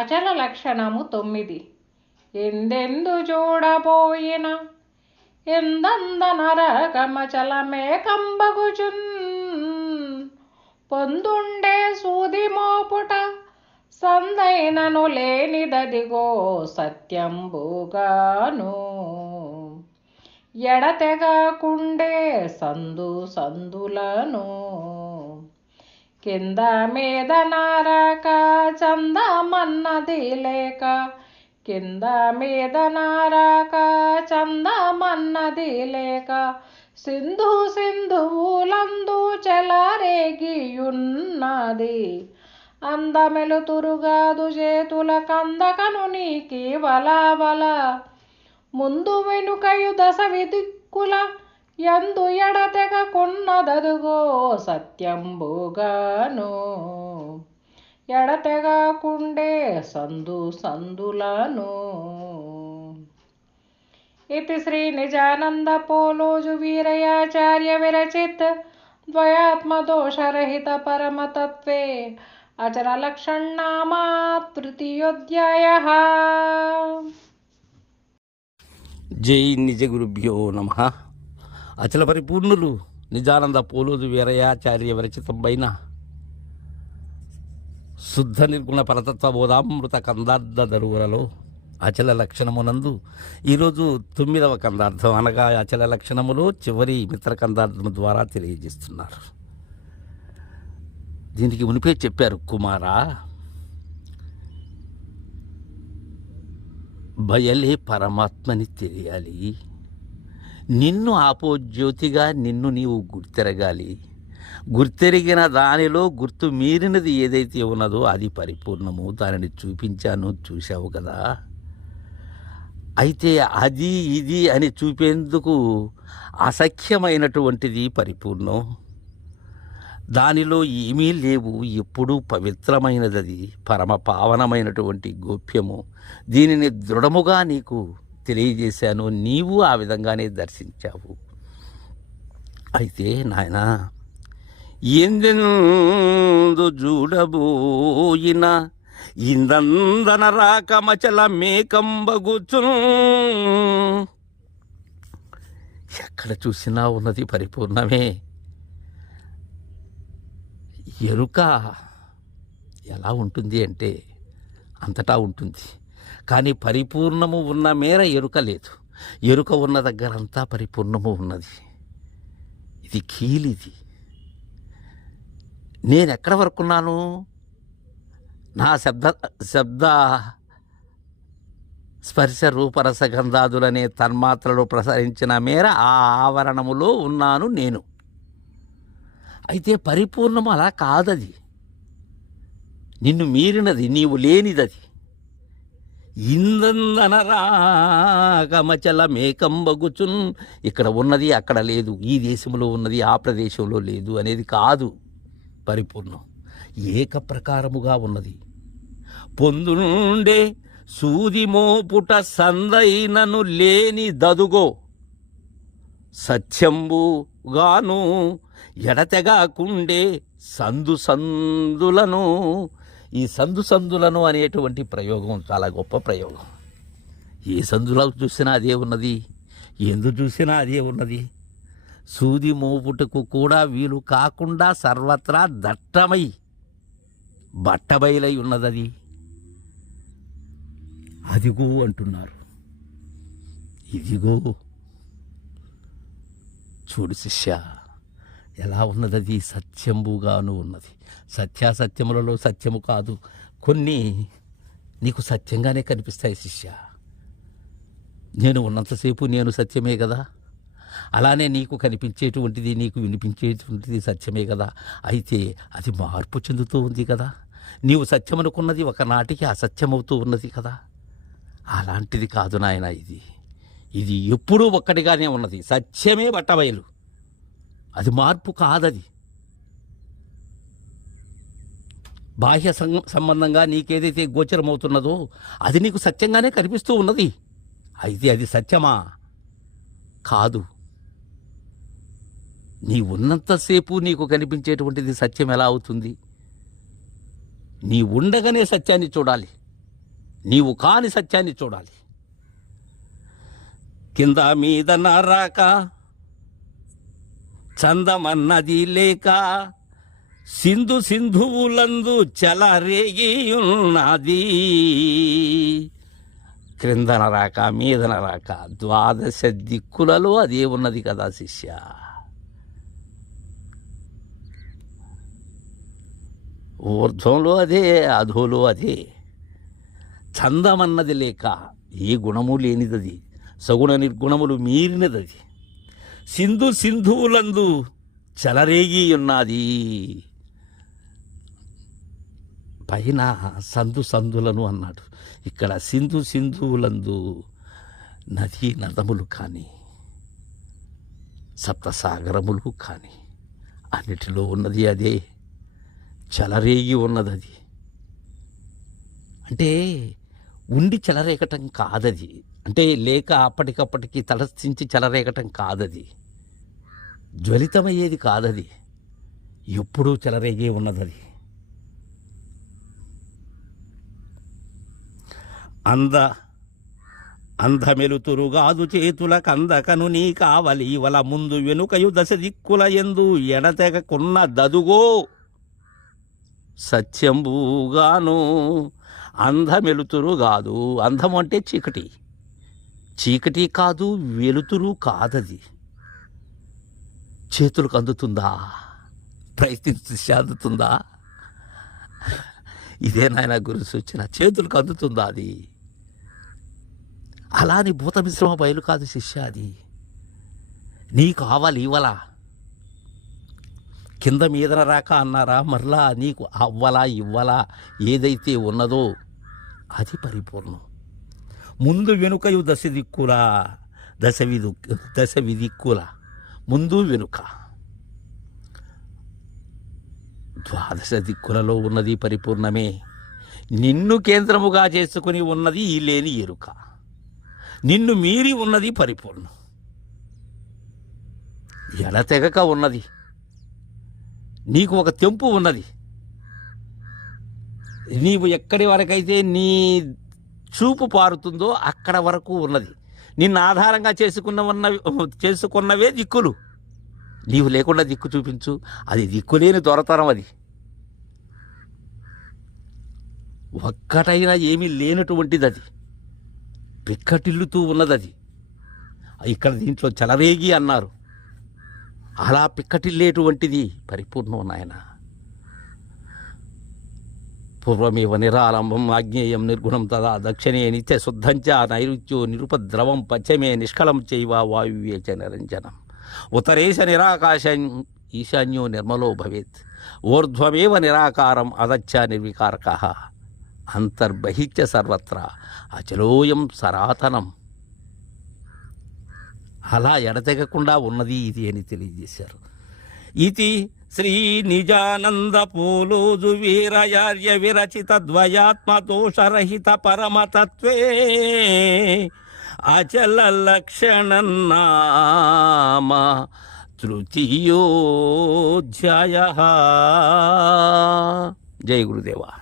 అచల లక్షణము తొమ్మిది. ఎందెందు చూడబోయిన? ఎందందనరకమచలమే కంబగుచున్? పొందుండే సూది మోపుట సందైనను లేనిదదిగో సత్యంబుగాను. ఎడతెగకుండే సందు సందులను కింద మీద నారాక చందమన్నది లేక. కింద మీద నారాక చందమన్నది లేక. సింధు సింధువులందు చెలరేగియున్నది. అందమెలుతురుగాదు చేతుల కందకను నీకి వలవల ముందు వెనుకయు దశ విదిక్కుల ఎందు ఎడతెగ కొన్నదదుగో సత్యంబుగాను ఎడతెగకుండే సందు సందులను ఇతి శ్రీ నిజానంద పోలోజు వీరయాచార్య విరచిత్ ద్వయాత్మదోషరహిత పరమతత్వే అచరలక్షణామా తృతీయోధ్యాయ జై నిజ గురుభ్యో నమ అచల పరిపూర్ణులు. నిజానంద పోలోదు వీరయాచార్య విరచితమైన శుద్ధ నిర్గుణ పరతత్వ బోధామృత కందార్థ దరువులలో అచల లక్షణమునందు ఈరోజు తొమ్మిదవ కందార్థం అనగా అచల లక్షణములో చివరి మిత్ర కందార్థము ద్వారా తెలియజేస్తున్నారు. దీనికి మునిపే చెప్పారు కుమారా బయలే పరమాత్మని తెలియాలి. నిన్ను ఆపోజ్యోతిగా నిన్ను నీవు గుర్తెరగాలి. గుర్తెరిగిన దానిలో గుర్తు మీరినది ఏదైతే ఉన్నదో అది పరిపూర్ణము. దానిని చూపించాను చూశావు కదా. అయితే అది ఇది అని చూపేందుకు అసఖ్యమైనటువంటిది పరిపూర్ణం. దానిలో ఏమీ లేవు ఎప్పుడూ పవిత్రమైనది అది పరమ పావనమైనటువంటి గోప్యము. దీనిని దృఢముగా నీకు తెలియజేశాను. నీవు ఆ విధంగానే దర్శించావు. అయితే నాయనా ఎందెందు చూడబోయిన ఇందందన రాకమచల మేకంబగుచు ఎక్కడ చూసినా ఉన్నది పరిపూర్ణమే. ఎరుక ఎలా ఉంటుంది అంటే అంతటా ఉంటుంది. కానీ పరిపూర్ణము ఉన్న మేర ఎరుక లేదు. ఎరుక ఉన్న దగ్గరంతా పరిపూర్ణము ఉన్నది. ఇది కీలిది. నేను ఎక్కడ వరకు ఉన్నాను నా శబ్ద శబ్ద స్పర్శ రూపరస గంధాదులనే ప్రసరించిన మేర ఆ ఆవరణములో ఉన్నాను నేను. అయితే పరిపూర్ణము అలా కాదది. నిన్ను మీరినది నీవు లేనిదది. ఇందందనరాగమచల మేకంబగుచున్. ఇక్కడ ఉన్నది అక్కడ లేదు. ఈ దేశంలో ఉన్నది ఆ ప్రదేశంలో లేదు అనేది కాదు పరిపూర్ణం. ఏక ప్రకారముగా ఉన్నది. పొందుండే సూది మోపుట సందైనను లేని దదుగో. సత్యంబుగాను ఎడతెగాకుండే సందు సందులను ఈ సందు సందులను అనేటువంటి ప్రయోగం చాలా గొప్ప ప్రయోగం. ఏ సందులో చూసినా అదే ఉన్నది? ఎందు చూసినా అదే ఉన్నది? సూది మోపుటకు కూడా వీలు కాకుండా సర్వత్రా దట్టమై బట్టబయలై ఉన్నదది. అదిగో అంటున్నారు. ఇదిగో. చూడు శిష్య. ఎలా ఉన్నదది? సత్యంబుగాను ఉన్నది. సత్యాసత్యములలో సత్యము కాదు. కొన్ని నీకు సత్యంగానే కనిపిస్తాయి శిష్య. నేను ఉన్నంతసేపు నేను సత్యమే కదా? అలానే నీకు కనిపించేటువంటిది నీకు వినిపించేటువంటిది సత్యమే కదా? అయితే అది మార్పు చెందుతూ ఉంది కదా? నీవు సత్యమనుకున్నది ఒకనాటికి అసత్యమవుతూ ఉన్నది కదా? అలాంటిది కాదు నాయన ఇది. ఇది ఎప్పుడూ ఒక్కటిగానే ఉన్నది. సత్యమే బట్టబయలు. అది మార్పు కాదది. బాహ్య సం- సంబంధంగా నీకేదైతే గోచరమవుతున్నదో అది నీకు సత్యంగానే కనిపిస్తూ ఉన్నది. అయితే అది సత్యమా? కాదు. నీ ఉన్నంతసేపు నీకు కనిపించేటువంటిది సత్యం ఎలా అవుతుంది? నీ ఉండగానే సత్యాన్ని చూడాలి. నీవు కాని సత్యాన్ని చూడాలి. కింద మీద నరాక చందమన్నది లేక సింధు సింధువులందు చలరేగి ఉన్నది క్రిందన రాక మీదన రాక ద్వాదశ దిక్కులలో అదే ఉన్నది కదా శిష్య. ఊర్ధ్వంలో అదే అధోలో అదే. చందమన్నది లేక ఏ గుణము లేనిదది. సగుణ నిర్గుణములు మీరినదది. సింధు సింధువులందు చెలరేగి ఉన్నది పైన సందు సందులను అన్నాడు. ఇక్కడ సింధు సింధువులందు నదీ నదములు కానీ సప్తసాగరములు కానీ అన్నిటిలో ఉన్నది అదే. చెలరేగి ఉన్నది అది. అంటే ఉండి చెలరేగటం కాదది. అంటే లేక అప్పటికప్పటికి తలస్థించి చెలరేగటం కాదది. జ్వలితమయ్యేది కాదది. ఎప్పుడూ చెలరేగే ఉన్నదది. అంద అందమెలుతురుగాదు చేతుల కందకను నీ కావలి వల ముందు వెనుకయు దశ దిక్కుల ఎందు ఎడతెగకున్న దదుగో సత్యంబుగాను అంధమెలుతురు కాదు అంధం అంటే చీకటి. చీకటి కాదు వెలుతురు కాదది. చేతులకు అందుతుందా? ప్రయత్నించి అందుతుందా ఇదే నాయన గురు సూచన. చేతులకు అందుతుందా అది? అలాని భూత మిశ్రమ బయలు కాదు శిష్య అది. నీకు కావాలి ఇవ్వాలా? కింద మీదన రాక అన్నారా? మరలా నీకు అవ్వలా ఇవ్వలా ఏదైతే ఉన్నదో అది పరిపూర్ణం. ముందు వెనుకయు దశ దిక్కుల దశ విదు దశ విదిక్కుల. ముందు వెనుక. ద్వాదశ దిక్కులలో ఉన్నది పరిపూర్ణమే. నిన్ను కేంద్రముగా చేసుకుని ఉన్నది ఈ లేని ఎరుక. నిన్ను మీరి ఉన్నది పరిపూర్ణం. ఎడతెగక ఉన్నది. నీకు ఒక తెంపు ఉన్నది. నీవు ఎక్కడి వరకైతే నీ చూపు పారుతుందో అక్కడ వరకు ఉన్నది. నిన్ను ఆధారంగా చేసుకున్న ఉన్నవి చేసుకున్నవే దిక్కులు. నీవు లేకుండా దిక్కు చూపించు. అది దిక్కులేని దొరతరం అది. ఒక్కటైనా ఏమీ లేనటువంటిది అది పిక్కటిల్లుతూ ఉన్నది అది ఇక్కడ దీంట్లో చలరేగి అన్నారు. అలా పిక్కటిల్లేటువంటిది పరిపూర్ణం నాయన. పూర్వమేవ నిరాలంబం ఆగ్నేయం నిర్గుణం తదా దక్షిణే నిత్య శుద్ధంచ నైరుత్యో నిరుపద్రవం పశ్చిమే నిష్కలం చైవ వాయువ్యే చ నిరంజనం. ఉత్తరేశ నిరాకాశం ఈశాన్యో నిర్మలో భవేత్. ఊర్ధ్వమేవ నిరాకారం అదచ్చ నిర్వికారక. అంతర్బహిత్య సర్వత్ర అచలోయం సనాతనం. అలా ఎడతెగకుండా ఉన్నది ఇది అని తెలియజేశారు. ఇది శ్రీ నిజానంద పోలోజు వీరయార్య విరచిత ద్వయాత్మ దోషరహిత పరమతత్వే. అచల లక్షణన్నామ తృతీయోధ్యాయ. జయ గురుదేవా.